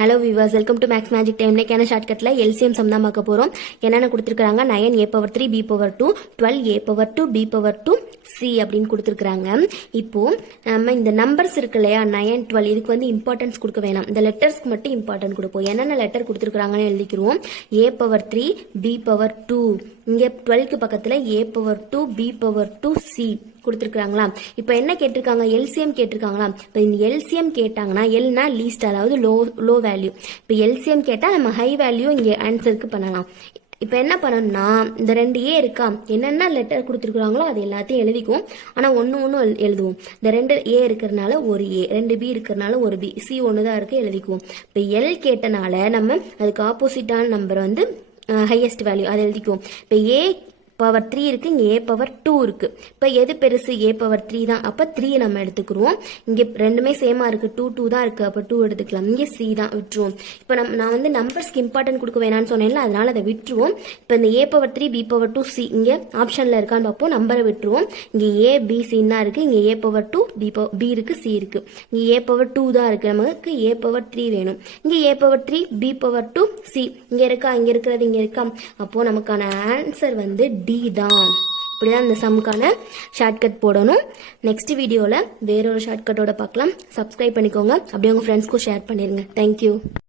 Hello viewers, welcome to maths magic time. இன்னைக்கான ஷார்ட்கட்ல LCM some தான் பார்க்க போறோம். என்னென்ன கொடுத்துருக்காங்க? 9a⁻3 b⁻2 12a⁻2 b⁻2 c அப்படின்னு கொடுத்துருக்காங்க. இப்போ நம்ம இந்த நம்பர்ஸ் இருக்கு இல்லையா, 9 12, இதுக்கு வந்து இம்பார்ட்டன்ஸ் கொடுக்க வேணாம். இந்த லெட்டர்ஸ்க்கு மட்டும் இம்பார்ட்டன்ட் கொடுப்போம். என்னென்ன லெட்டர் கொடுத்துருக்காங்கன்னு எழுதிக்கிறோம். a⁻3 b⁻2, இங்க 12க்கு பக்கத்துல a⁻2 b⁻2 c கொடுத்துருக்காங்களா. இப்போ என்ன கேட்டிருக்காங்க? எல்சிஎம் கேட்டிருக்காங்களா. இப்போ இந்த எல்சிஎம் கேட்டாங்கன்னா எல்னா லீஸ்ட், அதாவது லோ வேல்யூ. இப்போ எல்சிஎம் கேட்டால் நம்ம ஹை வேல்யூ இங்கே ஆன்சருக்கு பண்ணலாம். இப்போ என்ன பண்ணணும்னா, இந்த 2a இருக்கா, என்னென்ன லெட்டர் கொடுத்துருக்குறாங்களோ அது எல்லாத்தையும் எழுதிக்குவோம். ஆனால் ஒன்று எழுதுவோம். இந்த 2a இருக்கிறதுனால ஒரு a, 2b இருக்கிறதுனால ஒரு b, c ஒன்று தான் இருக்கு, எழுதிக்குவோம். இப்போ எல் கேட்டனால நம்ம அதுக்கு ஆப்போசிட்டான நம்பர் வந்து ஹையஸ்ட் வேல்யூ, அதை எழுதிக்குவோம். இப்போ a⁻3 இருக்கு, இங்க a⁻2 இருக்கு. இப்ப எது பெருசு? a⁻3 தான். அப்ப 3 நம்ம எடுத்துக்கிறோம். இங்க ரெண்டுமே சேமா இருக்கு, 2 தான் இருக்கு, அப்ப 2 எடுத்துக்கலாம். இங்க c தான், விட்டுருவோம். இப்ப நான் வந்து நம்பர்ஸ்க்கு இம்பார்ட்டன்ட் கொடுக்க வேணாம்னு சொன்னேன்ல, அதனால அதை விட்டுருவோம். இப்ப இந்த a⁻3 b⁻2 c இங்க ஆப்ஷன்ல இருக்கான்னு பார்ப்போம். நம்பரை விட்டுருவோம். இங்க a b c தான் இருக்கு, இங்க a⁻2 b இருக்கு, c இருக்கு. இங்க a⁻2 தான் இருக்கு, நமக்கு a⁻3 வேணும். இங்க a⁻3 b⁻2 c இங்க இருக்கா, இங்க இருக்கிறது இங்க இருக்கா. அப்போ நமக்கான ஆன்சர் வந்து டி தான். இப்படிதான் இந்த சம்முக்கான ஷார்ட்கட் போடணும். நெக்ஸ்ட் வீடியோவில் வேறொரு ஷார்ட்கட்டோட பார்க்கலாம். சப்ஸ்கிரைப் பண்ணிக்கோங்க, அப்படியே உங்கள் ஃப்ரெண்ட்ஸ்க்கும் ஷேர் பண்ணிடுங்க. தேங்க்யூ.